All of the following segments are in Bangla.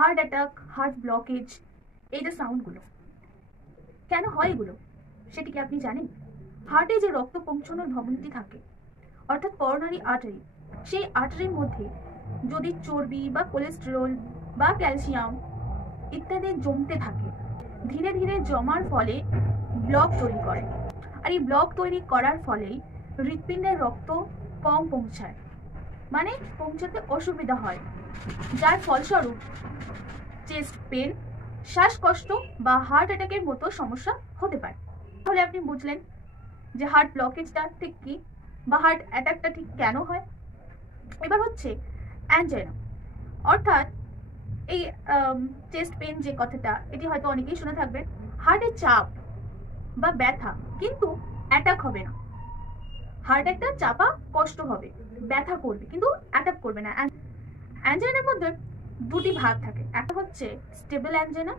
হার্ট অ্যাটাক, হার্ট ব্লকেজ, এই যে সাউন্ডগুলো কেন হয় এগুলো সেটি কি আপনি জানেন? হার্টে যে রক্ত পৌঁছানোর ধমনীটি থাকে অর্থাৎ করোনারি আর্টারি, সেই আর্টারির মধ্যে যদি চর্বি বা কোলেস্টেরল বা ক্যালসিয়াম ইত্যাদি জমতে থাকে, ধীরে ধীরে জমার ফলে ব্লক তৈরি করে। আর এই ব্লক তৈরি করার ফলেই হৃৎপিণ্ডের রক্ত কম পৌঁছায়, মানে পৌঁছাতে অসুবিধা হয়, যার ফলস্বরূপ চেস্ট পেন, শ্বাসকষ্ট বা হার্ট অ্যাটাকের মতো সমস্যা হতে পারে। তাহলে আপনি বুঝলেন যে হার্ট ব্লকেজটা ঠিক কি বা হার্ট অ্যাটাকটা ঠিক কেন হয়। এবার হচ্ছে অ্যাঞ্জাইনা, অর্থাৎ এই চেস্ট পেন যে কথাটা, এটি হয়তো অনেকেই শুনে থাকবেন। হার্টে চাপ বা ব্যথা, কিন্তু অ্যাটাক হবে না। হার্ট একটা চাপা কষ্ট হবে, ব্যথা করবে, কিন্তু অ্যাটাক করবে না। অ্যাঞ্জাইনার মধ্যে দুটি ভাগ থাকে, একটা হচ্ছে স্টেবল অ্যাঞ্জাইনা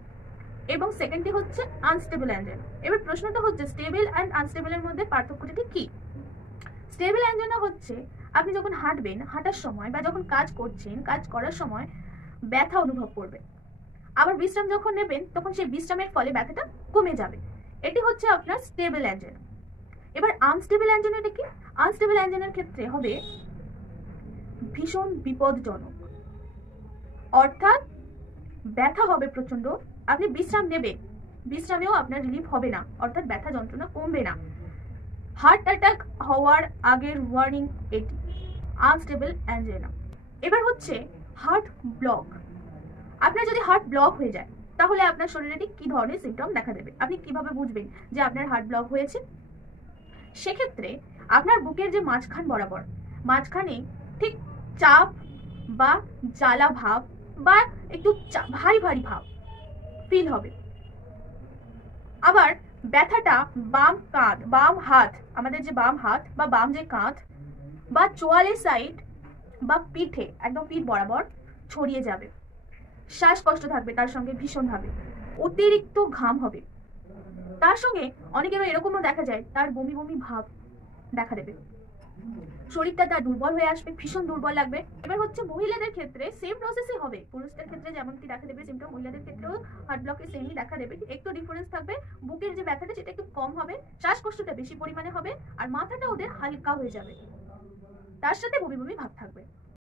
এবং সেকেন্ডটি হচ্ছে আনস্টেবল অ্যাঞ্জাইনা। এবার প্রশ্নটা হচ্ছে স্টেবল অ্যান্ড আনস্টেবলের মধ্যে পার্থক্যটা কি? স্টেবল অ্যাঞ্জাইনা হচ্ছে আপনি যখন হাঁটবেন, হাঁটার সময় বা যখন কাজ করছেন, কাজ করার সময় ব্যথা অনুভব করবেন, আবার বিশ্রাম যখন নেবেন তখন সেই বিশ্রামের ফলে ব্যথাটা কমে যাবে। এটি হচ্ছে আপনার স্টেবল অ্যাঞ্জাইনা। এবার আনস্টেবল অ্যাঞ্জাইনাটা কি? আনস্টেবল অ্যাঞ্জাইনার ক্ষেত্রে হবে ভীষণ বিপদজনক, অর্থাৎ ব্যথা হবে প্রচন্ড, আপনি বিশ্রাম নেবেন, বিশ্রামেও আপনার রিলিফ হবে না, অর্থাৎ ব্যথা যন্ত্রণা কমবে না। হার্ট অ্যাটাক হওয়ার আগের ওয়ার্নিং এটি, আনস্টেবল অ্যাঞ্জাইনা। এবার হচ্ছে হার্ট ব্লক। আপনার যদি হার্ট ব্লক হয়ে যায় তাহলে আপনার শরীরে ঠিক কি ধরনের সিমটম দেখা দেবে, আপনি কিভাবে বুঝবেন যে আপনার হার্ট ব্লক হয়েছে? সেক্ষেত্রে আপনার বুকের যে মাঝখান বরাবর, মাঝখানে ঠিক চাপ বা জ্বালা ভাব বা একটু ভারী ভারী ভাব ফিল হবে। আবার ব্যথাটা বাম কাঁধ, বাম হাত, আমাদের যে বাম হাত বা বাম যে কাঁধ বা চোয়ালের সাইড বা পিঠে, একদম পিঠ বরাবর ছড়িয়ে যাবে। শ্বাসকষ্ট থাকবে তার সঙ্গে ভীষণভাবে, অতিরিক্ত ঘাম হবে, তার সঙ্গে অনেকেরও এরকমও দেখা যায় তার বমি বমি ভাব দেখা দেবে, শরীরটা তার দুর্বল হয়ে আসবে, ভীষণ দুর্বল লাগবে। এবার হচ্ছে মহিলাদের ক্ষেত্রে সেম প্রসেসই হবে, পুরুষদের ক্ষেত্রে যেমনটি দেখা দেবে সিমটম, মহিলাদের ক্ষেত্রেও হার্ট ব্লকের সেমই দেখা দেবে, একটু ডিফারেন্স থাকবে। বুকের যে ব্যথাটা সেটা একটু কম হবে, শ্বাসকষ্টটা বেশি পরিমাণে হবে, আর মাথাটা ওদের হালকা হয়ে যাবে, তার সাথে বমি বমি ভাব থাকবে।